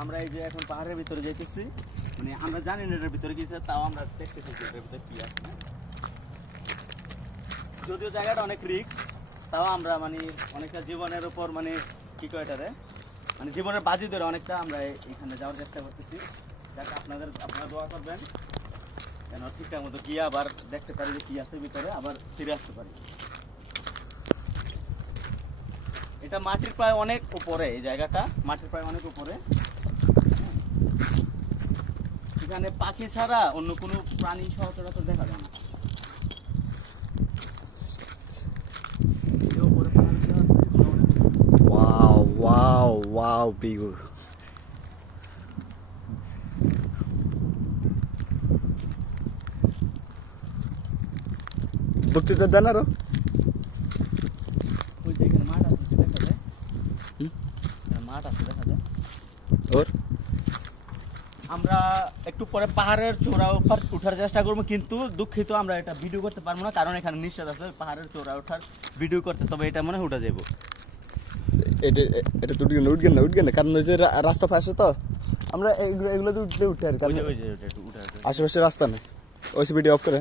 আমরা এই যে এখন পাহাড়ের ভিতরে যাইতেছি, মানে আমরা জানি না এটার ভিতরে কি আছে, তাও আমরা দেখতেছি এটার ভিতরে কি আছে। যদিও জায়গাটা অনেক রিস্ক, তাও আমরা মানে অনেকটা জীবনের উপর মানে কি কয় এটারে, মানে জীবনের বাজি ধরে অনেকটা আমরা এখানে যাওয়ার চেষ্টা করতেছি। যাতে আপনারা দোয়া করবেন যেন ঠিকঠাক মতো গিয়ে আবার দেখতে পারি যে কি আছে ভিতরে, আবার ফিরে আসতে পারি। এটা মাটির প্রায় অনেক উপরে, এই জায়গাটা মাটির প্রায় অনেক উপরে। এখানে পাখি ছাড়া অন্য কোনো প্রাণী সচরাচর দেখা যায় না। Wow, wow, wow, Bigu. বক্তৃতা দেন আরো? ওই যে এখানে মাঠ আছে দেখা যায়, মাঠ আছে দেখা যায়। ওর আমরা একটু পরে পাহাড়ের চূড়া উঠার চেষ্টা করবো, কিন্তু দুঃখিত আমরা এটা ভিডিও করতে পারবো না, কারণ এখানে নিষেধ আছে পাহাড়ের চূড়া ওঠার ভিডিও করতে। তবে এটা মনে হয় উঠে যাবো, এটা তো উঠবে না কারণ ওই যে রাস্তা পাশে তো আমরা এগুলো উঠলে উঠে আর ওই যে একটু উঠে আশেপাশে রাস্তা নেই। ওই ভিডিও অফ করে